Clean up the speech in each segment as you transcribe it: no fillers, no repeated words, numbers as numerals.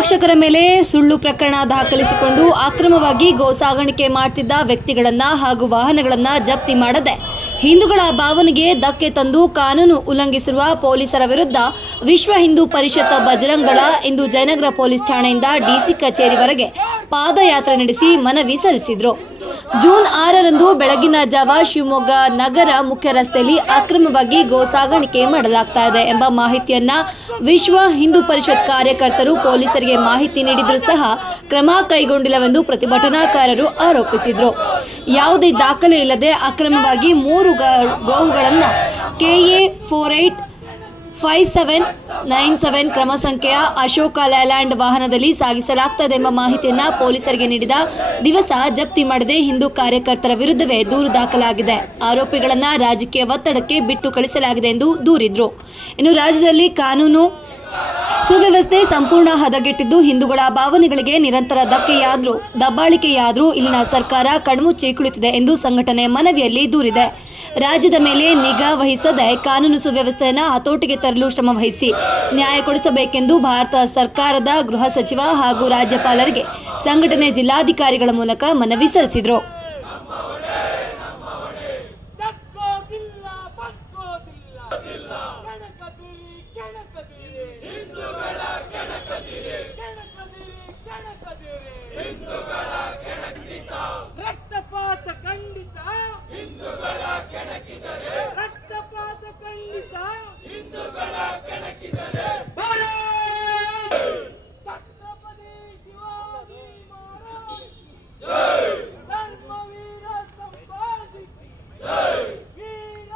ಗೋರಕ್ಷಕರ ಮೇಲೆ ಸುಳ್ಳು ಪ್ರಕರಣ ದಾಖಲಿಸಿಕೊಂಡು ಅಕ್ರಮವಾಗಿ ಗೋ ಸಾಗಾಣಿಕೆ ಮಾಡುತ್ತಿದ್ದ ವ್ಯಕ್ತಿಗಳನ್ನು ಹಾಗೂ ವಾಹನಗಳನ್ನು ಜಪ್ತಿ ಮಾಡದೆ ಹಿಂದೂಗಳ ಭಾವನೆಗೆ ಧಕ್ಕೆ ತಂದು ಕಾನೂನು ಉಲ್ಲಂಘಿಸಿರುವ ಪೊಲೀಸರ ವಿರುದ್ಧ ವಿಶ್ವ ಹಿಂದೂ ಪರಿಷತ್ ಬಜರಂಗ ದಳ ಇಂದು ಜಯನಗರ ಪೊಲೀಸ್ ಠಾಣೆಯಿಂದ ಡಿಸಿ ಕಚೇರಿವರೆಗೆ ಪಾದಯಾತ್ರೆ ನಡೆಸಿ ಮನವಿ ಸಲ್ಲಿಸಿದರು. ಜೂನ್ 6ರಂದು ಬೆಳಗಿನ ಜಾವ ಶಿವಮೊಗ್ಗ ನಗರ ಮುಖ್ಯ ರಸ್ತೆಯಲ್ಲಿ ಅಕ್ರಮವಾಗಿ ಗೋ ಸಾಗಾಣಿಕೆ ಮಾಡಲಾಗ್ತಾ ಇದೆ ಎಂಬ ಮಾಹಿತಿಯನ್ನ ವಿಶ್ವ ಹಿಂದೂ ಪರಿಷತ್ ಕಾರ್ಯಕರ್ತರು ಪೊಲೀಸರಿಗೆ ಮಾಹಿತಿ ನೀಡಿದರೂ ಸಹ ಕ್ರಮ ಕೈಗೊಂಡಿಲ್ಲವೆಂದು ಪ್ರತಿಭಟನಾಕಾರರು ಆರೋಪಿಸಿದರು. ಯಾವುದೇ ದಾಖಲೆ ಇಲ್ಲದೆ ಅಕ್ರಮವಾಗಿ 3 ಗೋವುಗಳನ್ನು KA 485797 ಕ್ರಮ ಸಂಖ್ಯೆಯ ಅಶೋಕ ಲ್ಯಾಂಡ್ ವಾಹನದಲ್ಲಿ ಸಾಗಿಸಲಾಗುತ್ತದೆ ಎಂಬ ಮಾಹಿತಿಯನ್ನು ಪೊಲೀಸರಿಗೆ ನೀಡಿದ ದಿವಸ ಜಪ್ತಿ ಮಾಡದೆ ಹಿಂದೂ ಕಾರ್ಯಕರ್ತರ ವಿರುದ್ಧವೇ ದೂರು ದಾಖಲಾಗಿದೆ. ಆರೋಪಿಗಳನ್ನು ರಾಜಕೀಯ ಒತ್ತಡಕ್ಕೆ ಬಿಟ್ಟು ಕಳಿಸಲಾಗಿದೆ ಎಂದು ದೂರಿದ್ರು. ಇನ್ನು ರಾಜ್ಯದಲ್ಲಿ ಕಾನೂನು ಸುವ್ಯವಸ್ಥೆ ಸಂಪೂರ್ಣ ಹದಗೆಟ್ಟಿದ್ದು ಹಿಂದೂಗಳ ಭಾವನೆಗಳಿಗೆ ನಿರಂತರ ಧಕ್ಕೆಯಾದ್ರೂ ದಬ್ಬಾಳಿಕೆಯಾದ್ರೂ ಇಲ್ಲಿನ ಸರ್ಕಾರ ಕಣ್ಮುಚ್ಚಿ ಕುಳಿತಿದೆ ಎಂದು ಸಂಘಟನೆ ಮನವಿಯಲ್ಲಿ ದೂರಿದೆ. ರಾಜ್ಯದ ಮೇಲೆ ನಿಗಾ ವಹಿಸದೆ ಕಾನೂನು ಸುವ್ಯವಸ್ಥೆಯನ್ನು ಹತೋಟಿಗೆ ತರಲು ಶ್ರಮ ವಹಿಸಿ ನ್ಯಾಯ ಕೊಡಿಸಬೇಕೆಂದು ಭಾರತ ಸರ್ಕಾರದ ಗೃಹ ಸಚಿವ ಹಾಗೂ ರಾಜ್ಯಪಾಲರಿಗೆ ಸಂಘಟನೆ ಜಿಲ್ಲಾಧಿಕಾರಿಗಳ ಮೂಲಕ ಮನವಿ ಸಲ್ಲಿಸಿದರು. ರಕ್ತಪಾತ ಖಂಡಿತ ಹಿಂದೂಗಳ ಕೆಣಕಿದರೆ ರಕ್ತಪಾತ ಖಂಡಿತ ಹಿಂದೂಗಳ ಕೆಣಕಿದರೆ ಛತ್ರಪತಿ ಶಿವಾಜಿ ಮಹಾರಾಜ್ ಜೈ ಧರ್ಮವೀರ ಸಂಭಾಜಿ ಜೈ ವೀರ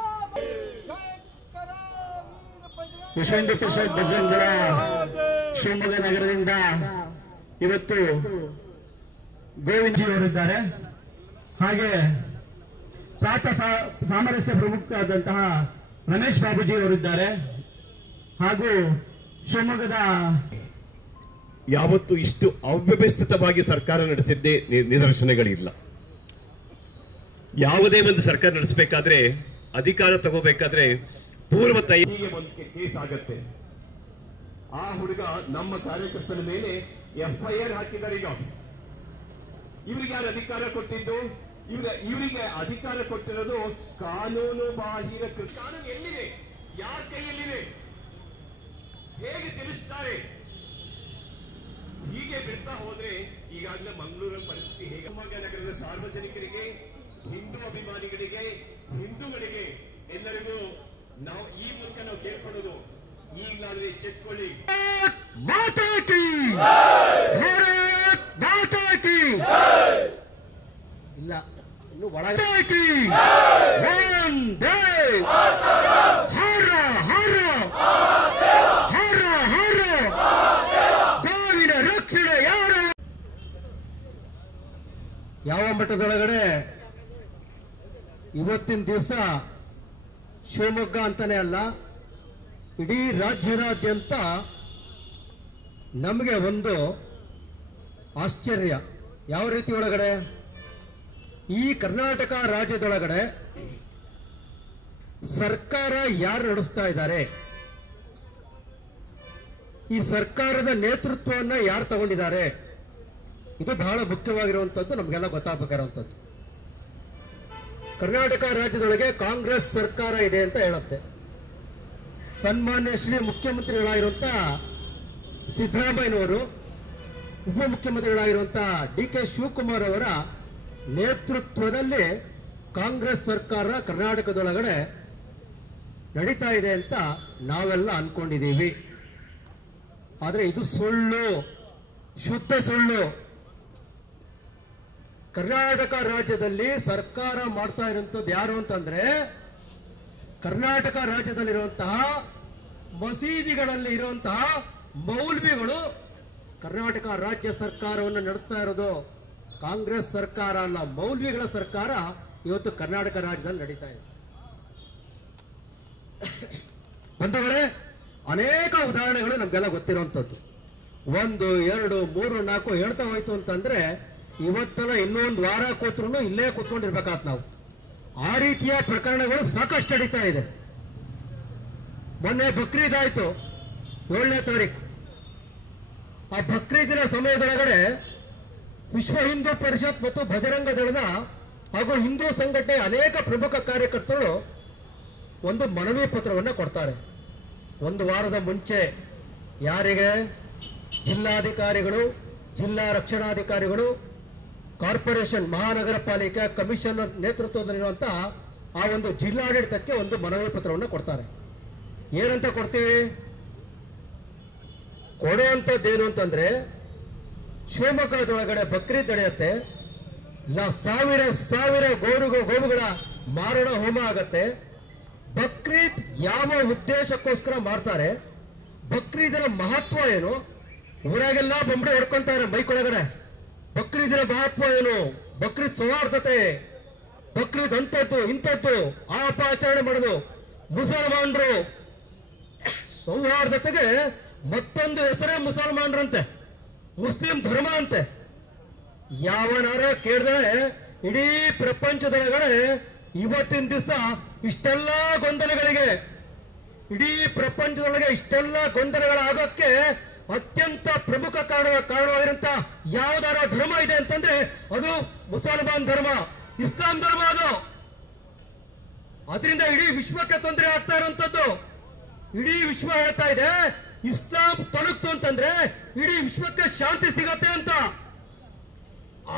ವಿಶ್ವ ಹಿಂದೂ ಪರಿಷತ್ ಬಜರಂಗ ದಳ ಶಿವಮೊಗ್ಗ ನಗರದಿಂದ ಇವತ್ತು ಗೋವಿಂದಜಿಯವರಿದ್ದಾರೆ. ಹಾಗೆ ಪ್ರಾತ ಸಾಮರಸ್ಯ ಪ್ರಮುಖರಾದಂತಹ ರಮೇಶ್ ಬಾಬುಜಿ ಅವರಿದ್ದಾರೆ. ಹಾಗೂ ಶಿವಮೊಗ್ಗದ ಯಾವತ್ತು ಇಷ್ಟು ಅವ್ಯವಸ್ಥಿತವಾಗಿ ಸರ್ಕಾರ ನಡೆಸಿದ್ದೇ ನಿದರ್ಶನಗಳಿಲ್ಲ. ಯಾವುದೇ ಒಂದು ಸರ್ಕಾರ ನಡೆಸಬೇಕಾದ್ರೆ ಅಧಿಕಾರ ತಗೋಬೇಕಾದ್ರೆ ಪೂರ್ವ ತಯಾರಿಗೆ ಒಂದು ಕೇಸ್ ಆಗತ್ತೆ. ಆ ಹುಡುಗ ನಮ್ಮ ಕಾರ್ಯಕರ್ತನ ಮೇಲೆ FIR ಹಾಕಿದ್ದಾರೆ. ಈಗ ಇವರಿಗೆ ಯಾರು ಅಧಿಕಾರ ಕೊಟ್ಟಿದ್ದು? ಇವರಿಗೆ ಅಧಿಕಾರ ಕೊಟ್ಟಿರೋದು ಕಾನೂನು ಬಾಹಿರ ಕಾನೂನು ಎಲ್ಲಿದೆ? ಯಾರ ಕೈಯಲ್ಲಿದೆ? ಹೇಗೆ ತಿಳಿಸ್ತಾರೆ? ಹೀಗೆ ಬಿಡ್ತಾ ಹೋದ್ರೆ ಈಗಾಗಲೇ ಮಂಗಳೂರಿನ ಪರಿಸ್ಥಿತಿ ಹೇಗೆ? ಶಿವಮೊಗ್ಗ ನಗರದ ಸಾರ್ವಜನಿಕರಿಗೆ, ಹಿಂದೂ ಅಭಿಮಾನಿಗಳಿಗೆ, ಹಿಂದೂಗಳಿಗೆ ಎಲ್ಲರಿಗೂ ನಾವು ಈ ಮೂಲಕ ನಾವು ಕೇಳ್ಕೊಳ್ಳೋದು, ಈಗಲಾದ್ರೆ ಎಚ್ಚೆತ್ಕೊಳ್ಳಿ. ಇಲ್ಲ ಇನ್ನು ಒಳಗೆ ಗೋವಿನ ರಕ್ಷಣೆ ಯಾರು? ಯಾವ ಮಟ್ಟದೊಳಗಡೆ ಇವತ್ತಿನ ದಿವಸ ಶಿವಮೊಗ್ಗ ಅಂತಾನೆ ಅಲ್ಲ, ಇಡೀ ರಾಜ್ಯದಾದ್ಯಂತ ನಮಗೆ ಒಂದು ಆಶ್ಚರ್ಯ. ಯಾವ ರೀತಿ ಒಳಗಡೆ ಈ ಕರ್ನಾಟಕ ರಾಜ್ಯದೊಳಗಡೆ ಸರ್ಕಾರ ಯಾರು ನಡೆಸ್ತಾ ಇದ್ದಾರೆ, ಈ ಸರ್ಕಾರದ ನೇತೃತ್ವವನ್ನು ಯಾರು ತಗೊಂಡಿದ್ದಾರೆ, ಇದು ಬಹಳ ಮುಖ್ಯವಾಗಿರುವಂತದ್ದು, ನಮಗೆಲ್ಲ ಗೊತ್ತಾಗಬೇಕಾಗಿರುವಂತದ್ದು. ಕರ್ನಾಟಕ ರಾಜ್ಯದೊಳಗೆ ಕಾಂಗ್ರೆಸ್ ಸರ್ಕಾರ ಇದೆ ಅಂತ ಹೇಳುತ್ತೆ. ಸನ್ಮಾನ್ಯ ಶ್ರೀ ಮುಖ್ಯಮಂತ್ರಿಗಳಾಗಿರುವಂತಹ ಸಿದ್ದರಾಮಯ್ಯನವರು, ಉಪಮುಖ್ಯಮಂತ್ರಿಗಳಾಗಿರುವಂತಹ DK ಶಿವಕುಮಾರ್ ಅವರ ನೇತೃತ್ವದಲ್ಲಿ ಕಾಂಗ್ರೆಸ್ ಸರ್ಕಾರ ಕರ್ನಾಟಕದೊಳಗಡೆ ನಡೀತಾ ಇದೆ ಅಂತ ನಾವೆಲ್ಲ ಅನ್ಕೊಂಡಿದ್ದೀವಿ. ಆದರೆ ಇದು ಸುಳ್ಳು, ಶುದ್ಧ ಸುಳ್ಳು. ಕರ್ನಾಟಕ ರಾಜ್ಯದಲ್ಲಿ ಸರ್ಕಾರ ಮಾಡ್ತಾ ಇರುವಂತದ್ದು ಯಾರು ಅಂತಂದ್ರೆ, ಕರ್ನಾಟಕ ರಾಜ್ಯದಲ್ಲಿರುವಂತಹ ಮಸೀದಿಗಳಲ್ಲಿ ಇರುವಂತಹ ಮೌಲ್ವಿಗಳು ಕರ್ನಾಟಕ ರಾಜ್ಯ ಸರ್ಕಾರವನ್ನು ನಡೆಸ್ತಾ ಇರೋದು. ಕಾಂಗ್ರೆಸ್ ಸರ್ಕಾರ ಅಲ್ಲ, ಮೌಲ್ವಿಗಳ ಸರ್ಕಾರ ಇವತ್ತು ಕರ್ನಾಟಕ ರಾಜ್ಯದಲ್ಲಿ ನಡೀತಾ ಇದೆ. ಬಂಧುಗಳೇ, ಅನೇಕ ಉದಾಹರಣೆಗಳು ನಮ್ಗೆಲ್ಲ ಗೊತ್ತಿರುವಂತದ್ದು. 1, 2, 3, 4 ಹೇಳ್ತಾ ಹೋಯ್ತು ಅಂತಂದ್ರೆ ಇವತ್ತೆಲ್ಲ ಇನ್ನೊಂದು ವಾರ ಕೂತ್ರು ಇಲ್ಲೇ ಕೂತ್ಕೊಂಡಿರ್ಬೇಕಾತ್ ನಾವು. ಆ ರೀತಿಯ ಪ್ರಕರಣಗಳು ಸಾಕಷ್ಟು ನಡೀತಾ ಇದೆ. ಮೊನ್ನೆ ಬಕ್ರೀದ್ ಆಯ್ತು 7ನೇ ತಾರೀಕು. ಆ ಬಕ್ರೀದಿನ ಸಮಯದೊಳಗಡೆ ವಿಶ್ವ ಹಿಂದೂ ಪರಿಷತ್ ಮತ್ತು ಬಜರಂಗ ದಳದ ಹಾಗೂ ಹಿಂದೂ ಸಂಘಟನೆ ಅನೇಕ ಪ್ರಮುಖ ಕಾರ್ಯಕರ್ತರು ಒಂದು ಮನವಿ ಪತ್ರವನ್ನು ಕೊಡ್ತಾರೆ. ಒಂದು ವಾರದ ಮುಂಚೆ ಯಾರಿಗೆ? ಜಿಲ್ಲಾಧಿಕಾರಿಗಳು, ಜಿಲ್ಲಾ ರಕ್ಷಣಾಧಿಕಾರಿಗಳು, ಕಾರ್ಪೊರೇಷನ್ ಮಹಾನಗರ ಪಾಲಿಕೆ ಕಮಿಷನರ್ ನೇತೃತ್ವದಲ್ಲಿರುವಂತಹ ಆ ಒಂದು ಜಿಲ್ಲಾಡಳಿತಕ್ಕೆ ಒಂದು ಮನವಿ ಪತ್ರವನ್ನು ಕೊಡ್ತಾರೆ. ಏನಂತ ಕೊಡ್ತೀವಿ? ಕೊಡುವಂಥದ್ದೇನು ಅಂತಂದ್ರೆ, ಶಿವಮೊಗ್ಗದೊಳಗಡೆ ಬಕ್ರೀದ್ ನಡೆಯುತ್ತೆ, ಸಾವಿರ ಸಾವಿರ ಗೋವುಗಳ ಮಾರಣ ಹೋಮ ಆಗತ್ತೆ. ಬಕ್ರೀದ್ ಯಾವ ಉದ್ದೇಶಕ್ಕೋಸ್ಕರ ಮಾಡ್ತಾರೆ? ಬಕ್ರೀದಿನ ಮಹತ್ವ ಏನು? ಊರಾಗೆಲ್ಲ ಬೊಂಬೆ ಹೊಡ್ಕೊಂತಾರೆ ಬೈಕ್ ಒಳಗಡೆ. ಬಕ್ರೀದಿನ ಮಹತ್ವ ಏನು? ಬಕ್ರೀದ್ ಸೌಹಾರ್ದತೆ, ಬಕ್ರೀದ್ ಅಂತದ್ದು ಇಂಥದ್ದು ಆ ಅಪಾಚರಣೆ ಮಾಡೋದು. ಮುಸಲ್ಮಾನರು ಸೌಹಾರ್ದತೆಗೆ ಮತ್ತೊಂದು ಹೆಸರೇ ಮುಸಲ್ಮಾನರಂತೆ, ಮುಸ್ಲಿಂ ಧರ್ಮ ಅಂತೆ. ಯಾವನಾರ ಕೇಳಿದ್ರೆ ಇಡೀ ಪ್ರಪಂಚದೊಳಗಡೆ ಇವತ್ತಿನ ದಿವಸ ಇಷ್ಟೆಲ್ಲ ಗೊಂದಲಗಳಿಗೆ, ಇಡೀ ಪ್ರಪಂಚದೊಳಗೆ ಇಷ್ಟೆಲ್ಲ ಗೊಂದಲಗಳಾಗೋಕ್ಕೆ ಅತ್ಯಂತ ಪ್ರಮುಖ ಕಾರಣವಾಗಿರಂತ ಯಾವ್ದಾರ ಧರ್ಮ ಇದೆ ಅಂತಂದ್ರೆ ಅದು ಮುಸಲ್ಮಾನ್ ಧರ್ಮ, ಇಸ್ಲಾಂ ಧರ್ಮ. ಅದು ಅದರಿಂದ ಇಡೀ ವಿಶ್ವಕ್ಕೆ ತೊಂದರೆ ಆಗ್ತಾ ಇರುವಂತದ್ದು. ಇಡೀ ವಿಶ್ವ ಹೇಳ್ತಾ ಇದೆ ಇಸ್ಲಾಂ ತೊಲಗ್ತು ಅಂತಂದ್ರೆ ಇಡೀ ವಿಶ್ವಕ್ಕೆ ಶಾಂತಿ ಸಿಗತ್ತೆ ಅಂತ.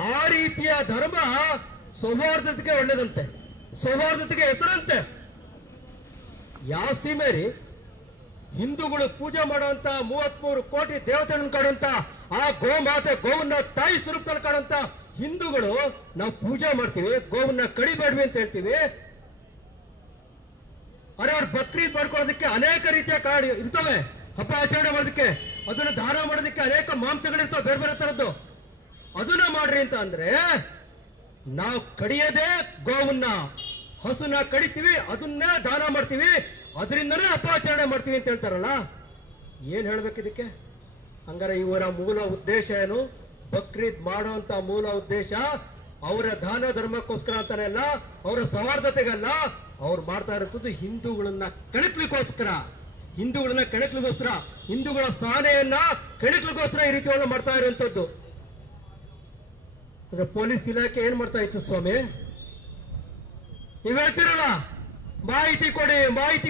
ಆ ರೀತಿಯ ಧರ್ಮ ಸೌಹಾರ್ದತೆಗೆ ಒಳ್ಳೇದಂತೆ, ಸೌಹಾರ್ದತೆಗೆ ಹೆಸರಂತೆ. ಯಾವ ಸೀಮೆ ರೀ? ಹಿಂದೂಗಳು ಪೂಜೆ ಮಾಡುವಂತ 33 ಕೋಟಿ ದೇವತೆಗಳನ್ನು ಕಾಡುವಂತ ಆ ಗೋಮಾತೆ, ಗೋವನ್ನ ತಾಯಿ ಸ್ವರೂಪದಲ್ಲಿ ಕಾಡುವಂತ ಹಿಂದೂಗಳು ನಾವು ಪೂಜೆ ಮಾಡ್ತೀವಿ, ಗೋವನ್ನ ಕಡಿಬೇಡ್ವಿ ಅಂತ ಹೇಳ್ತೀವಿ. ಅರೆ ಅವ್ರು ಬಕ್ರೀದ್ ಮಾಡ್ಕೊಳ್ಳೋದಕ್ಕೆ ಅನೇಕ ರೀತಿಯ ಕಾರ್ಡ್ ಇರ್ತವೆ, ಹಬ್ಬ ಆಚರಣೆ ಮಾಡೋದಕ್ಕೆ, ಅದನ್ನ ದಾನ ಮಾಡೋದಕ್ಕೆ ಅನೇಕ ಮಾಂಸಗಳಿರ್ತವೆ ಬೇರೆ ಬೇರೆ ತರದ್ದು. ಅದನ್ನ ಮಾಡ್ರಿ ಅಂತ ಅಂದ್ರೆ ನಾವು ಕಡಿಯದೆ ಗೋವನ್ನ, ಹಸುನ ಕಡಿತೀವಿ, ಅದನ್ನೇ ದಾನ ಮಾಡ್ತೀವಿ, ಅದರಿಂದನೇ ಅಪಾಚರಣೆ ಮಾಡ್ತೀವಿ ಅಂತ ಹೇಳ್ತಾರಲ್ಲ. ಏನ್ ಹೇಳ್ಬೇಕು ಇದಕ್ಕೆ? ಹಂಗಾರೆ ಇವರ ಮೂಲ ಉದ್ದೇಶ ಏನು? ಬಕ್ರೀದ್ ಮಾಡುವಂತ ಮೂಲ ಉದ್ದೇಶ ಅವರ ದಾನ ಧರ್ಮಕ್ಕೋಸ್ಕರ ಅಂತಾನೆ ಅಲ್ಲ, ಅವರ ಸೌಹಾರ್ದತೆಗಲ್ಲ. ಅವ್ರು ಮಾಡ್ತಾ ಇರುತ್ತದೆ ಹಿಂದೂಗಳನ್ನ ಕೆಣಕ್ಲಿಕ್ಕೋಸ್ಕರ, ಹಿಂದೂಗಳ ಸಹನೆಯನ್ನ ಕೆಣಕ್ಲಿಕ್ಕೋಸ್ಕರ ಈ ರೀತಿ ಮಾಡ್ತಾ ಇರುವಂತದ್ದು. ಅಂದ್ರೆ ಪೊಲೀಸ್ ಇಲಾಖೆ ಏನ್ ಮಾಡ್ತಾ ಇತ್ತು ಸ್ವಾಮಿ? ನೀವ್ ಹೇಳ್ತಿರಲ್ಲ ಮಾಹಿತಿ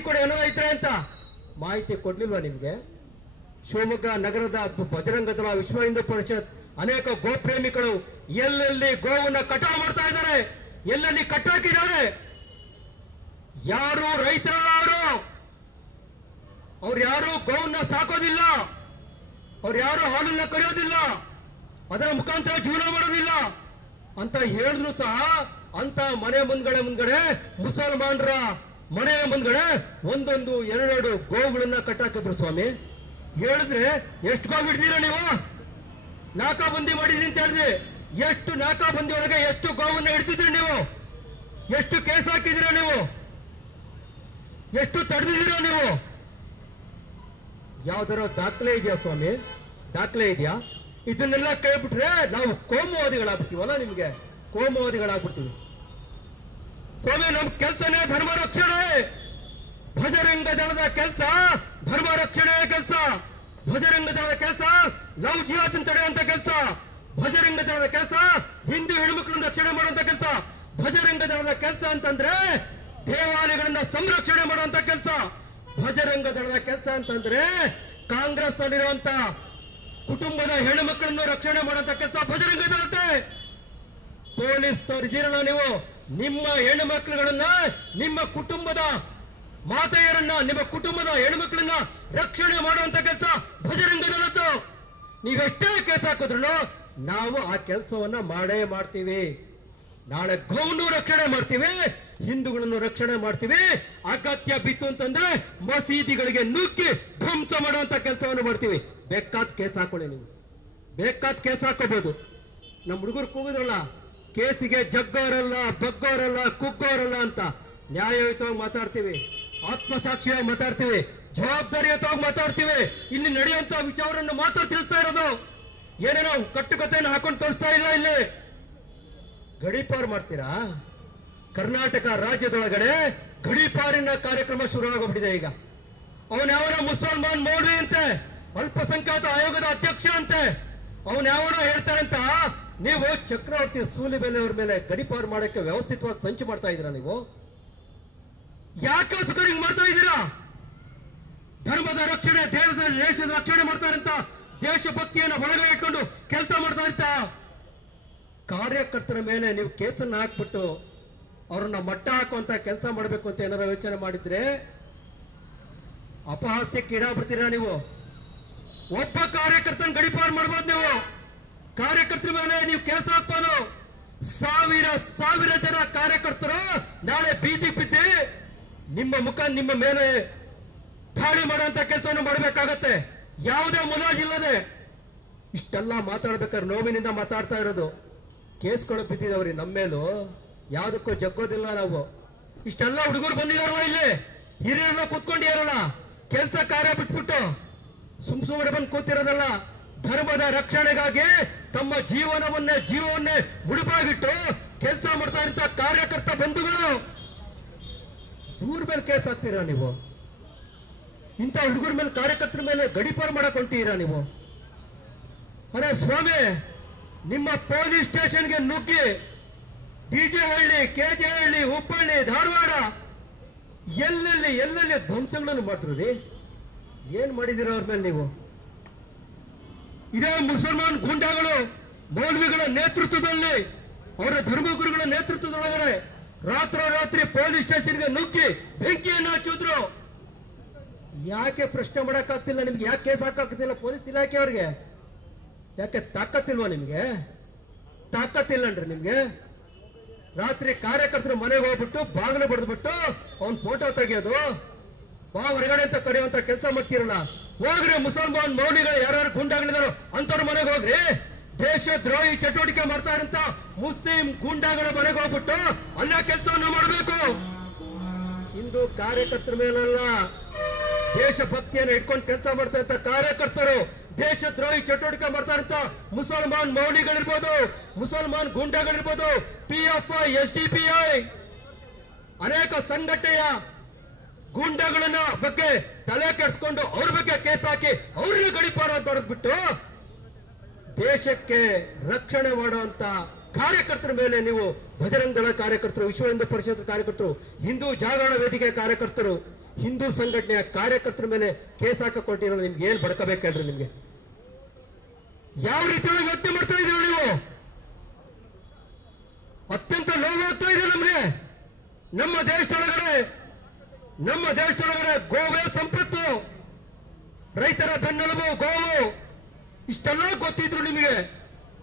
ಕೊಡಿ ಅನ್ನೋದೈತ್ರೆ ಅಂತ. ಮಾಹಿತಿ ಕೊಡ್ಲಿಲ್ವಾ ನಿಮ್ಗೆ? ಶಿವಮೊಗ್ಗ ನಗರದ ಬಜರಂಗ ದಳ, ವಿಶ್ವ ಹಿಂದೂ ಪರಿಷತ್, ಅನೇಕ ಗೋಪ್ರೇಮಿಗಳು ಎಲ್ಲೆಲ್ಲಿ ಗೋವನ್ನ ಕಟಾವು ಮಾಡ್ತಾ ಇದ್ದಾರೆ, ಎಲ್ಲೆಲ್ಲಿ ಕಟ್ಟಾಕಿದ್ದಾರೆ. ಯಾರು ರೈತರಲ್ಲ, ಅವ್ರು ಯಾರು ಗೋವನ್ನ ಸಾಕೋದಿಲ್ಲ, ಅವ್ರು ಯಾರು ಹಾಲನ್ನ ಕರೆಯೋದಿಲ್ಲ, ಅದರ ಮುಖಾಂತರ ಜೀವನ ಮಾಡೋದಿಲ್ಲ ಅಂತ ಹೇಳಿದ್ರು ಸಹ ಅಂತ ಮನೆ ಮುಂದ್ಗಡೆ ಮುಸಲ್ಮಾನರ ಮನೆ ಮುಂದ್ಗಡೆ ಒಂದೊಂದು 2 ಗೋವುಗಳನ್ನ ಕಟ್ಟಾಕಿದ್ರು ಸ್ವಾಮಿ. ಹೇಳಿದ್ರೆ ಎಷ್ಟು ಗೋವು ಹಿಡ್ದೀರ ನೀವು? ನಾಕಾಬಂದಿ ಮಾಡಿದ್ರಿ ಅಂತ ಹೇಳಿದ್ರಿ. ಎಷ್ಟು ನಾಕಾಬಂದಿ ಒಳಗೆ ಎಷ್ಟು ಗೋವನ್ನ ಹಿಡ್ತಿದ್ರಿ ನೀವು? ಎಷ್ಟು ಕೇಸ್ ಹಾಕಿದಿರ ನೀವು? ಎಷ್ಟು ತಡೆದಿದ್ದೀರ ನೀವು? ಯಾವ್ದಾರ ದಾಖಲೆ ಇದೆಯಾ ಸ್ವಾಮಿ? ದಾಖಲೆ ಇದೆಯಾ? ಇದನ್ನೆಲ್ಲ ಕೇಳ್ಬಿಟ್ರೆ ನಾವು ಕೋಮುವಾದಿಗಳಾಗ್ಬಿಡ್ತೀವಲ್ಲ, ನಿಮ್ಗೆ ಕೋಮುವಾದಿಗಳಾಗ್ಬಿಡ್ತೀವಿ. ಸ್ವಾಮಿ ನಮ್ ಕೆಲಸನೇ ಧರ್ಮ ರಕ್ಷಣೆ. ಭಜರಂಗ ದಳದ ಕೆಲಸ ಧರ್ಮ ರಕ್ಷಣೆ ಕೆಲಸ. ಭಜರಂಗ ದಳದ ಕೆಲಸ ಲವ್ ಜಿಹಾದ್ ತಡೆಯುವಂತ ಕೆಲಸ. ಭಜರಂಗ ದಳದ ಕೆಲಸ ಹಿಂದೂ ಹೆಣ್ಮಕ್ಳನ್ನ ರಕ್ಷಣೆ ಮಾಡುವಂತ ಕೆಲಸ. ಭಜರಂಗ ದಳದ ಕೆಲಸ ಅಂತಂದ್ರೆ ದೇವಾಲಯಗಳನ್ನ ಸಂರಕ್ಷಣೆ ಮಾಡುವಂತ ಕೆಲಸ. ಭಜರಂಗ ದಳದ ಕೆಲಸ ಅಂತಂದ್ರೆ ಕಾಂಗ್ರೆಸ್ ನಲ್ಲಿರುವಂತ ಕುಟುಂಬದ ಹೆಣ್ಣು ಮಕ್ಕಳನ್ನು ರಕ್ಷಣೆ ಮಾಡುವಂತ ಕೆಲಸ ಭಜರಂಗ ದಳತೆ. ಪೊಲೀಸ್ ಇದ್ದೀರಲ್ಲ ನೀವು, ನಿಮ್ಮ ಹೆಣ್ಣು ಮಕ್ಕಳುಗಳನ್ನ, ನಿಮ್ಮ ಕುಟುಂಬದ ಮಾತೆಯರನ್ನ, ನಿಮ್ಮ ಕುಟುಂಬದ ಹೆಣ್ಣು ಮಕ್ಕಳನ್ನ ರಕ್ಷಣೆ ಮಾಡುವಂತ ಕೆಲಸ ಭಜರಂಗ ದಳದ್ದು. ನೀವೆಷ್ಟೇ ಕೇಸ್ ಹಾಕಿದ್ರು ನಾವು ಆ ಕೆಲಸವನ್ನ ಮಾಡೇ ಮಾಡ್ತೀವಿ. ನಾಳೆ ಗೋವನ್ನು ರಕ್ಷಣೆ ಮಾಡ್ತೀವಿ, ಹಿಂದೂಗಳನ್ನು ರಕ್ಷಣೆ ಮಾಡ್ತೀವಿ. ಅಗತ್ಯ ಬಿತ್ತು ಅಂತಂದ್ರೆ ಮಸೀದಿಗಳಿಗೆ ನುಗ್ಗಿ ಧ್ವಂಸ ಮಾಡುವಂತ ಕೆಲಸವನ್ನು ಮಾಡ್ತೀವಿ. ಬೇಕಾದ ಕೇಸ್ ಹಾಕೊಳ್ಳಿ, ನೀವು ಬೇಕಾದ ಕೇಸ್ ಹಾಕೋಬಹುದು. ನಮ್ಮ ಹುಡುಗರು ಕೂಗುದ್ರಲ್ಲ, ಕೇಸಿಗೆ ಜಗ್ಗೋರಲ್ಲ, ಬಗ್ಗೋರಲ್ಲ, ಕುಗ್ಗೋರಲ್ಲ ಅಂತ ನ್ಯಾಯಯುತವಾಗಿ ಮಾತಾಡ್ತೀವಿ, ಆತ್ಮಸಾಕ್ಷಿಯಾಗಿ ಮಾತಾಡ್ತೀವಿ, ಜವಾಬ್ದಾರಿಯುತವಾಗಿ ಮಾತಾಡ್ತೀವಿ. ಇಲ್ಲಿ ನಡೆಯುವಂತ ವಿಚಾರವನ್ನು ಮಾತ್ರ ತಿಳಿಸ್ತಾ ಇರೋದು. ಏನೇನೋ ಕಟ್ಟುಕತೆಯನ್ನು ಹಾಕೊಂಡು ತೋರಿಸ್ತಾ ಇಲ್ಲ. ಇಲ್ಲಿ ಗಡೀಪಾರು ಮಾಡ್ತೀರಾ? ಕರ್ನಾಟಕ ರಾಜ್ಯದೊಳಗಡೆ ಗಡೀಪಾರಿನ ಕಾರ್ಯಕ್ರಮ ಶುರುವಾಗೋಗ್ಬಿಟ್ಟಿದೆ. ಈಗ ಅವನ ಮುಸಲ್ಮಾನ್ ಮೌಲ್ವಿ ಅಂತೆ, ಅಲ್ಪಸಂಖ್ಯಾತ ಆಯೋಗದ ಅಧ್ಯಕ್ಷ ಅಂತೆ. ಅವನ್ ಯಾವನೋ ಹೇಳ್ತಾರಂತ ನೀವು ಚಕ್ರವರ್ತಿ ಸೂಲಿಬೆಲೆ ಮೇಲೆ ಗಡಿಪಾರು ಮಾಡಕ್ಕೆ ವ್ಯವಸ್ಥಿತವಾಗಿ ಸಂಚು ಮಾಡ್ತಾ ಇದ್ದೀರಾ. ನೀವು ಯಾಕೆ ಹಿಂಗ್ ಮಾಡ್ತಾ ಇದ್ದೀರಾ? ಧರ್ಮದ ರಕ್ಷಣೆ, ದೇಶದ ರಕ್ಷಣೆ ಮಾಡ್ತಾರಂತ ದೇಶಭಕ್ತಿಯನ್ನು ಒಳಗಡೆ ಇಟ್ಕೊಂಡು ಕೆಲಸ ಮಾಡ್ತಾ ಇರ್ತ ಕಾರ್ಯಕರ್ತರ ಮೇಲೆ ನೀವು ಕೇಸನ್ನ ಹಾಕ್ಬಿಟ್ಟು ಅವ್ರನ್ನ ಮಟ್ಟ ಹಾಕುವಂತ ಕೆಲಸ ಮಾಡಬೇಕು ಅಂತ ಏನಾರ ಯೋಚನೆ ಮಾಡಿದ್ರೆ ಅಪಹಾಸ್ಯಕ್ಕೆ ಈಡಾಗ್ಬಿಡ್ತೀರಾ ನೀವು. ಒಬ್ಬ ಕಾರ್ಯಕರ್ತನ ಗಡಿಪಾರು ಮಾಡ್ಬೋದು. ನೀವು ಕಾರ್ಯಕರ್ತರ ಮೇಲೆ ನೀವು ಕೆಲಸ ಹಾಕ್ಬೋದು. ಸಾವಿರ ಜನ ಕಾರ್ಯಕರ್ತರು ನಾಳೆ ಬೀದಿ ಬಿದ್ದಿ ನಿಮ್ಮ ಮೇಲೆ ದಾಳಿ ಮಾಡುವಂತ ಕೆಲಸವನ್ನು ಮಾಡಬೇಕಾಗತ್ತೆ. ಯಾವುದೇ ಮುಲಾಜಿಲ್ಲದೆ ಇಷ್ಟೆಲ್ಲ ಮಾತಾಡ್ಬೇಕಾದ್ರೆ ನೋವಿನಿಂದ ಮಾತಾಡ್ತಾ ಇರೋದು. ಕೇಸ್ಗಳು ಬಿದ್ದಿದವ್ರಿ ನಮ್ಮ ಮೇಲೂ, ಯಾವುದಕ್ಕೂ ಜಗ್ಗೋದಿಲ್ಲ ನಾವು. ಇಷ್ಟೆಲ್ಲ ಹುಡುಗರು ಬಂದಿದಾರಲ್ಲ, ಇಲ್ಲಿ ಹಿರಿಯರೆಲ್ಲ ಕೂತ್ಕೊಂಡಿರಲ್ಲ, ಕೆಲಸ ಕಾರ್ಯ ಬಿಟ್ಬಿಟ್ಟು ಸುಮ್ಮನೆ ಬಂದು ಕೂತಿರೋದಲ್ಲ. ಧರ್ಮದ ರಕ್ಷಣೆಗಾಗಿ ತಮ್ಮ ಜೀವವನ್ನೇ ಮುಡುಪಾಗಿಟ್ಟು ಕೆಲಸ ಮಾಡ್ತಾ ಇರುವಂತ ಕಾರ್ಯಕರ್ತ ಬಂಧುಗಳು ಇವ್ರ ಮೇಲೆ ಕೇಸ್ ಹಾಕ್ತೀರಾ ನೀವು? ಇಂಥ ಹುಡುಗರ ಮೇಲೆ, ಕಾರ್ಯಕರ್ತರ ಮೇಲೆ ಗಡಿಪಾರು ಮಾಡಕ್ ಹೊಂಟೀರಾ ನೀವು? ಅರೆ ಸ್ವಾಮಿ, ನಿಮ್ಮ ಪೊಲೀಸ್ ಸ್ಟೇಷನ್ಗೆ ನುಗ್ಗಿ ಡಿಜೆ ಹಳ್ಳಿ, ಕೆಜೆ ಹಳ್ಳಿ, ಹುಬ್ಬಳ್ಳಿ, ಧಾರವಾಡ ಎಲ್ಲೆಲ್ಲಿ ಧ್ವಂಸಗಳನ್ನು ಮಾಡ್ತೀರಿ. ಏನ್ ಮಾಡಿದಿರ ಅವ್ರ ಮೇಲೆ ನೀವು? ಇದೇ ಮುಸಲ್ಮಾನ್ ಗೂಂಡಾಗಳು ಮೌಲ್ವಿಗಳ ನೇತೃತ್ವದಲ್ಲಿ, ಅವರ ಧರ್ಮಗುರುಗಳ ನೇತೃತ್ವದೊಳಗಡೆ ರಾತ್ರಿ ಪೊಲೀಸ್ ಸ್ಟೇಷನ್ಗೆ ನುಗ್ಗಿ ಬೆಂಕಿಯನ್ನು ಹಚ್ಚಿದ್ರು. ಯಾಕೆ ಪ್ರಶ್ನೆ ಮಾಡಕ್ಕಾಗ್ತಿಲ್ಲ ನಿಮ್ಗೆ? ಯಾಕೆ ಕೇಸ್ ಹಾಕಾಗ್ತಿಲ್ಲ ಪೊಲೀಸ್ ಇಲಾಖೆ ಅವ್ರಿಗೆ? ಯಾಕೆ ತಾಕತ್ತಿಲ್ವಾ ನಿಮ್ಗೆ? ತಾಕತ್ತಿಲ್ಲನ್ರಿ ನಿಮ್ಗೆ? ರಾತ್ರಿ ಕಾರ್ಯಕರ್ತರು ಮನೆಗೆ ಹೋಗ್ಬಿಟ್ಟು ಬಾಗಿಲು ಬಡ್ದ್ಬಿಟ್ಟು ಅವ್ನ್ ಫೋಟೋ ತೆಗಿಯೋದು, ಬಾ ಹೊರಗಡೆ ಅಂತ ಕರೆಯುವಂತ ಕೆಲಸ ಮಾಡ್ತಿರಲ್ಲ. ಹೋಗ್ರಿ, ಮುಸಲ್ಮಾನ್ ಮೌಲ್ವಿಗಳು ಯಾರ್ಯಾರು ಗೂಂಡಾಗಳಿದಾರೋ ಅಂತವ್ರ ಮನೆಗೆ ಹೋಗ್ರಿ. ದೇಶದ್ರೋಹಿ ಚಟುವಟಿಕೆ ಮಾಡ್ತಾ ಇರಂತ ಮುಸ್ಲಿಂ ಗೂಂಡಾಗಳ ಮನೆಗೆ ಹೋಗ್ಬಿಟ್ಟು ಅಲ್ಲ ಕೆಲಸವನ್ನು ಮಾಡಬೇಕು. ಹಿಂದೂ ಕಾರ್ಯಕರ್ತರ ಮೇಲಲ್ಲ, ದೇಶಭಕ್ತಿಯನ್ನು ಇಟ್ಕೊಂಡು ಕೆಲಸ ಮಾಡ್ತಾ ಇರ್ತ ಕಾರ್ಯಕರ್ತರು ದೇಶದ್ರೋಹಿ ಚಟುವಟಿಕೆ ಮಾಡ್ತಾ ಇರ್ತ ಮುಸಲ್ಮಾನ್ ಮೌಲ್ವಿಗಳಿರ್ಬೋದು, ಮುಸಲ್ಮಾನ್ ಗೂಂಡಾಗಳಿರ್ಬೋದು, PFI, SDPI ಅನೇಕ ಸಂಘಟನೆಯ ಗೂಂಡಾಗಳನ್ನ ಬಗ್ಗೆ ತಲೆ ಕೆಡಿಸ್ಕೊಂಡು ಅವ್ರ ಬಗ್ಗೆ ಕೇಸ್ ಹಾಕಿ ಅವ್ರನ್ನ ಗಡಿಪಾರು ಬರೆದ್ಬಿಟ್ಟು ದೇಶಕ್ಕೆ ರಕ್ಷಣೆ ಮಾಡುವಂತ ಕಾರ್ಯಕರ್ತರ ಮೇಲೆ ನೀವು ಬಜರಂಗ ದಳ ಕಾರ್ಯಕರ್ತರು, ವಿಶ್ವ ಹಿಂದೂ ಪರಿಷತ್ ಕಾರ್ಯಕರ್ತರು, ಹಿಂದೂ ಜಾಗರಣ ವೇದಿಕೆ ಕಾರ್ಯಕರ್ತರು, ಹಿಂದೂ ಸಂಘಟನೆಯ ಕಾರ್ಯಕರ್ತರ ಮೇಲೆ ಕೇಸ್ ಹಾಕಿಕೊಟ್ಟಿರೋ ನಿಮ್ಗೆ ಏನ್ ಬಡ್ಕೋಬೇಕು ಹೇಳ್ರಿ? ನಿಮ್ಗೆ ಯಾವ ರೀತಿಯಾಗಿ ಯೋಚನೆ ಮಾಡ್ತಾ ಇದ್ದೀರಿ ನೀವು? ಅತ್ಯಂತ ನೋವಾಗ್ತಾ ಇದೆ ನಮ್ಗೆ. ನಮ್ಮ ದೇಶದೊಳಗಡೆ ಗೋವೇ ಸಂಪತ್ತು, ರೈತರ ಬೆನ್ನೆಲುಬು ಗೋವು. ಇಷ್ಟೆಲ್ಲ ಗೊತ್ತಿದ್ರು ನಿಮಗೆ.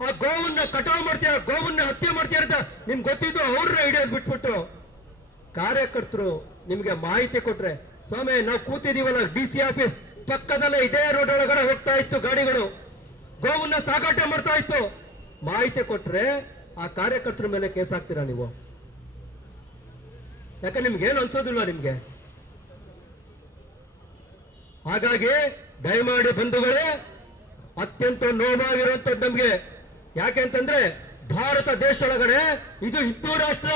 ಆ ಗೋವನ್ನ ಕಟಾವು ಮಾಡ್ತೀರ, ಗೋವನ್ನ ಹತ್ಯೆ ಮಾಡ್ತೀರ ಅಂತ ನಿಮ್ಗೆ ಗೊತ್ತಿದ್ದು ಅವ್ರನ್ನ ಹಿಡಿಯೋದು ಬಿಟ್ಬಿಟ್ಟು ಕಾರ್ಯಕರ್ತರು ನಿಮ್ಗೆ ಮಾಹಿತಿ ಕೊಟ್ರೆ, ಸ್ವಾಮಿ ನಾವು ಕೂತಿದೀವಲ್ಲ DC ಆಫೀಸ್ ಪಕ್ಕದಲ್ಲೇ ಇದೇ ರೋಡ್ ಒಳಗಡೆ ಹೋಗ್ತಾ ಇತ್ತು ಗಾಡಿಗಳು, ಗೋವನ್ನ ಸಾಗಾಟ ಮಾಡ್ತಾ ಇತ್ತು. ಮಾಹಿತಿ ಕೊಟ್ರೆ ಆ ಕಾರ್ಯಕರ್ತರ ಮೇಲೆ ಕೇಸ್ ಹಾಕ್ತೀರಾ ನೀವು? ಯಾಕೆ ನಿಮ್ಗೆ ಏನು ಅನ್ಸೋದಿಲ್ಲ ನಿಮ್ಗೆ? ಹಾಗಾಗಿ ದಯಮಾಡಿ ಬಂಧುಗಳೇ, ಅತ್ಯಂತ ನೋವಾಗಿರುವಂತದ್ದು ನಮ್ಗೆ. ಯಾಕೆಂತಂದ್ರೆ ಭಾರತ ದೇಶದೊಳಗಡೆ ಇದು ಹಿಂದೂ ರಾಷ್ಟ್ರ,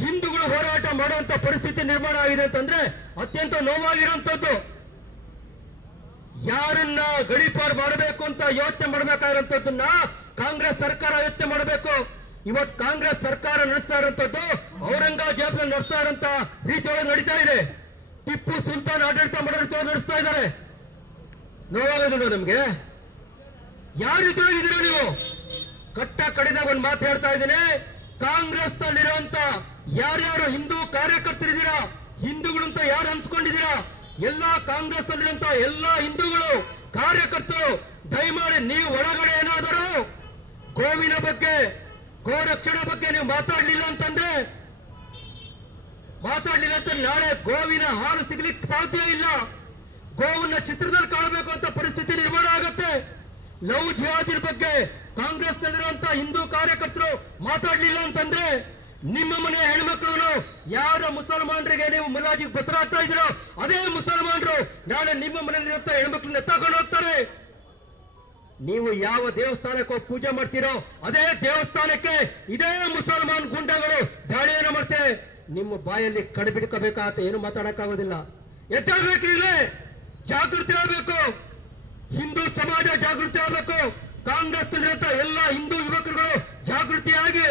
ಹಿಂದೂಗಳು ಹೋರಾಟ ಮಾಡುವಂತ ಪರಿಸ್ಥಿತಿ ನಿರ್ಮಾಣ ಆಗಿದೆ ಅಂತಂದ್ರೆ ಅತ್ಯಂತ ನೋವಾಗಿರುವಂತದ್ದು. ಯಾರನ್ನ ಗಡಿಪಾರು ಮಾಡಬೇಕು ಅಂತ ಯೋಚನೆ ಮಾಡಬೇಕಾಗಿರುವಂತದ್ದನ್ನ ಕಾಂಗ್ರೆಸ್ ಸರ್ಕಾರ ಯೋಚನೆ ಮಾಡಬೇಕು. ಇವತ್ತು ಕಾಂಗ್ರೆಸ್ ಸರ್ಕಾರ ನಡೆಸ್ತಾ ಇರುವಂತದ್ದು ಔರಂಗಜೇಬ್ ನಡೆಸ್ತಾ ಇರುವಂತ ರೀತಿಯೊಳಗೆ ನಡೀತಾ ಇದೆ. ಟಿಪ್ಪು ಸುಲ್ತಾನ್ ಆಡಳಿತ ಮಾಡೋ ನಡೆಸ್ತಾ ಇದ್ದಾರೆ. ನೋವಾಗೋದಿಲ್ಲ ನಮ್ಗೆ? ಯಾವ ರೀತಿ ಹೋಗಿದ್ದೀರಾ ನೀವು? ಕಟ್ಟ ಕಡಿದಾಗ ಒಂದು ಮಾತು ಹೇಳ್ತಾ ಇದ್ದೀನಿ, ಕಾಂಗ್ರೆಸ್ ನಲ್ಲಿರುವಂತ ಯಾರ್ಯಾರು ಹಿಂದೂ ಕಾರ್ಯಕರ್ತರಿದ್ದೀರಾ, ಹಿಂದೂಗಳು ಅಂತ ಯಾರು ಅನ್ಸ್ಕೊಂಡಿದ್ದೀರಾ, ಎಲ್ಲಾ ಕಾಂಗ್ರೆಸ್ ನಲ್ಲಿರುವಂತ ಎಲ್ಲಾ ಹಿಂದೂಗಳು ಕಾರ್ಯಕರ್ತರು ದಯಮಾಡಿ ನೀವು ಒಳಗಡೆ ಏನಾದರೂ ಗೋವಿನ ಬಗ್ಗೆ, ಗೋರಕ್ಷಣೆ ಬಗ್ಗೆ ನೀವು ಮಾತಾಡ್ಲಿಲ್ಲ ಅಂತಂದ್ರೆ ನಾಳೆ ಗೋವಿನ ಹಾಲು ಸಿಗ್ಲಿಕ್ಕೆ ಸಾಧ್ಯ ಇಲ್ಲ. ಗೋವನ್ನ ಚಿತ್ರದಲ್ಲಿ ಕಾಣಬೇಕು ಅಂತ ಪರಿಸ್ಥಿತಿ ನಿರ್ಮಾಣ ಆಗುತ್ತೆ. ಲವ್ ಜಿಹಾದಿನ ಬಗ್ಗೆ ಕಾಂಗ್ರೆಸ್ ನಲ್ಲಿರುವಂತ ಹಿಂದೂ ಕಾರ್ಯಕರ್ತರು ಮಾತಾಡ್ಲಿಲ್ಲ ಅಂತಂದ್ರೆ ನಿಮ್ಮ ಮನೆ ಹೆಣ್ಮಕ್ಳು ಯಾರ ಮುಸಲ್ಮಾನರಿಗೆ ನೀವು ಮುಲಾಜಿಗೆ ಬಸರಾಗ್ತಾ ಇದ್ದೀರೋ ಅದೇ ಮುಸಲ್ಮಾನರು ನಾಳೆ ನಿಮ್ಮ ಮನೆಯಲ್ಲಿರುವಂತ ಹೆಣ್ಮಕ್ಳನ್ನ ತಗೊಂಡು ಹೋಗ್ತಾರೆ. ನೀವು ಯಾವ ದೇವಸ್ಥಾನಕ್ಕೆ ಹೋಗಿ ಪೂಜೆ ಮಾಡ್ತೀರೋ ಅದೇ ದೇವಸ್ಥಾನಕ್ಕೆ ಇದೇ ಮುಸಲ್ಮಾನ್ ಗುಂಡಗಳು ದಾಳಿಯನ್ನು ಮಾಡ್ತಾರೆ. ನಿಮ್ಮ ಬಾಯಲ್ಲಿ ಕಡಿಬಿಡ್ಕೋಬೇಕಾಗತ್ತೆ, ಏನು ಮಾತಾಡಕ್ಕಾಗೋದಿಲ್ಲ. ಎದ್ದಾಗಬೇಕು, ಇಲ್ಲೇ ಜಾಗೃತಿ ಆಗಬೇಕು. ಹಿಂದೂ ಸಮಾಜ ಜಾಗೃತಿ ಆಗಬೇಕು. ಕಾಂಗ್ರೆಸ್ನಲ್ಲಿರುವಂತ ಎಲ್ಲ ಹಿಂದೂ ಯುವಕರುಗಳು ಜಾಗೃತಿಯಾಗಿ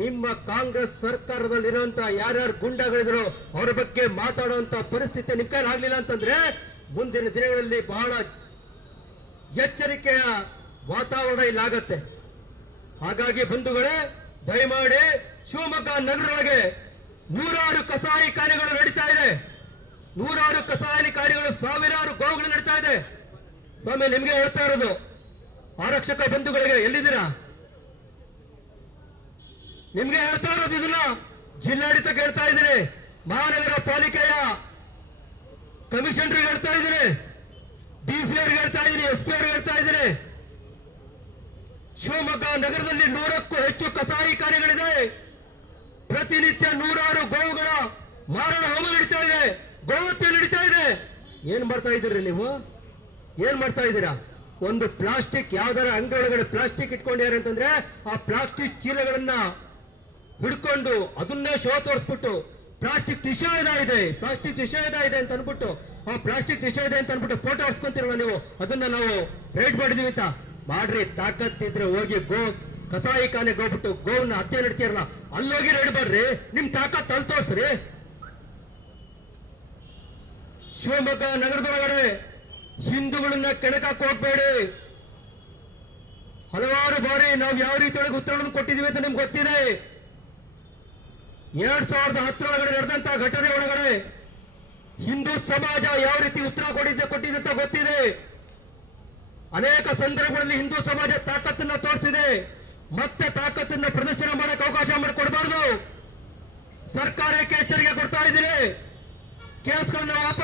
ನಿಮ್ಮ ಕಾಂಗ್ರೆಸ್ ಸರ್ಕಾರದಲ್ಲಿರುವಂತ ಯಾರ್ಯಾರು ಗುಂಡಾಗಳಿದ್ರು ಅವರ ಬಗ್ಗೆ ಮಾತಾಡುವಂತ ಪರಿಸ್ಥಿತಿ ನಿಮ್ ಕೈಲಿ ಆಗ್ಲಿಲ್ಲ ಅಂತಂದ್ರೆ ಮುಂದಿನ ದಿನಗಳಲ್ಲಿ ಬಹಳ ಎಚ್ಚರಿಕೆಯ ವಾತಾವರಣ ಇಲ್ಲಾಗತ್ತೆ. ಹಾಗಾಗಿ ಬಂಧುಗಳೇ, ದಯಮಾಡಿ ಶಿವಮೊಗ್ಗ ನಗರದೊಳಗೆ ನೂರಾರು ಕಸಾಯಿಖಾನೆಗಳು ನಡೀತಾ ಇದೆ. ನೂರಾರು ಕಸಾಯಿಖಾನೆಗಳು, ಸಾವಿರಾರು ಗೋವುಗಳು ನಡೀತಾ ಇದೆ. ಸ್ವಾಮಿ, ನಿಮ್ಗೆ ಹೇಳ್ತಾ ಇರೋದು, ಆರಕ್ಷಕ ಬಂಧುಗಳಿಗೆ ಎಲ್ಲಿದ್ದೀರಾ? ನಿಮ್ಗೆ ಹೇಳ್ತಾ ಇರೋದು ಇದನ್ನ ಜಿಲ್ಲಾಡಳಿತಕ್ಕೆ ಹೇಳ್ತಾ ಇದ್ದೀನಿ, ಮಹಾನಗರ ಪಾಲಿಕೆಯ ಕಮಿಷನರ್ಗೆ ಹೇಳ್ತಾ ಇದ್ದೀನಿ, ಡಿಸಿ ಅವ್ರಿಗೆ ಹೇಳ್ತಾ ಇದ್ದೀನಿ, ಎಸ್ಪಿ ಅವ್ರಿಗೆ ಹೇಳ್ತಾ ಇದ್ದೀನಿ. ಶಿವಮೊಗ್ಗ ನಗರದಲ್ಲಿ 100ಕ್ಕೂ ಹೆಚ್ಚು ಕಸಾಯಿಖಾನೆಗಳಿದೆ. ಪ್ರತಿನಿತ್ಯ ನೂರಾರು ಗೋವುಗಳ ಮಾರಣ ಹೋಮ ನಡೀತಾ ಇದೆ, ಗೋಹತ್ಯೆ ನಡೀತಾ ಇದೆ. ಏನ್ ಮಾಡ್ತಾ ಇದ್ದೀರಿ ನೀವು? ಏನ್ ಮಾಡ್ತಾ ಇದ್ದೀರಾ? ಒಂದು ಪ್ಲಾಸ್ಟಿಕ್, ಯಾವ್ದಾರ ಅಂಗಡಿ ಒಳಗಡೆ ಪ್ಲಾಸ್ಟಿಕ್ ಇಟ್ಕೊಂಡಿದ್ದಾರೆ ಅಂತಂದ್ರೆ ಆ ಪ್ಲಾಸ್ಟಿಕ್ ಚೀಲಗಳನ್ನ ಹಿಡ್ಕೊಂಡು ಅದನ್ನೇ ಶೋ ತೋರಿಸ್ಬಿಟ್ಟು ಪ್ಲಾಸ್ಟಿಕ್ ನಿಷೇಧ ಇದೆ, ಪ್ಲಾಸ್ಟಿಕ್ ನಿಷೇಧ ಇದೆ ಅಂತ ಅನ್ಬಿಟ್ಟು, ಆ ಪ್ಲಾಸ್ಟಿಕ್ ನಿಷೇಧ ಅಂತ ಅನ್ಬಿಟ್ಟು ಫೋಟೋ ಹೊಡ್ಸ್ಕೊಂತೀರಲ್ಲ ನೀವು, ಅದನ್ನ ನಾವು ರೈಡ್ ಮಾಡಿದೀವಿ ಅಂತ ಮಾಡ್ರಿ. ತಾಕತ್ತಿದ್ರೆ ಹೋಗಿ ಕಸಾಯಿಖಾನೆಗೆ ಹೋಗ್ಬಿಟ್ಟು ಗೋವನ್ನ ಹತ್ಯೆ ನಡ್ತೀರಲ್ಲ, ಅಲ್ಲೋಗಿ ರೈಡ್ ಮಾಡ್ರಿ. ನಿಮ್ ತಾಕತ್ ಅಲ್ಲಿ ತೋರ್ಸ್ರಿ. ಶಿವಮೊಗ್ಗ ನಗರದೊಳಗಡೆ ಹಿಂದೂಗಳನ್ನ ಕೆಣಕಕ್ಕೆ ಹೋಗ್ಬೇಡಿ. ಹಲವಾರು ಬಾರಿ ನಾವು ಯಾವ ರೀತಿಯೊಳಗೆ ಉತ್ತರವನ್ನು ಕೊಟ್ಟಿದ್ದೀವಿ ಅಂತ ನಿಮ್ಗೆ ಗೊತ್ತಿದೆ. 2010 ಒಳಗಡೆ ನಡೆದಂತ ಘಟನೆ ಒಳಗಡೆ ಹಿಂದೂ ಸಮಾಜ ಯಾವ ರೀತಿ ಉತ್ತರ ಕೊಟ್ಟಿದೆ ಅಂತ ಗೊತ್ತಿದೆ. ಅನೇಕ ಸಂದರ್ಭಗಳಲ್ಲಿ ಹಿಂದೂ ಸಮಾಜ ತಾಕತ್ತನ್ನ ತೋರಿಸಿದೆ. ಮತ್ತೆ ತಾಕತ್ತನ್ನ ಪ್ರದರ್ಶನ ಮಾಡಕ್ಕೆ ಅವಕಾಶ ಮಾಡಿಕೊಡಬಾರ್ದು. ಸರ್ಕಾರಕ್ಕೆ ಎಚ್ಚರಿಕೆ ಕೊಡ್ತಾ ಇದ್ದೀನಿ. ಕೇಸ್ಗಳನ್ನ ವಾಪಸ್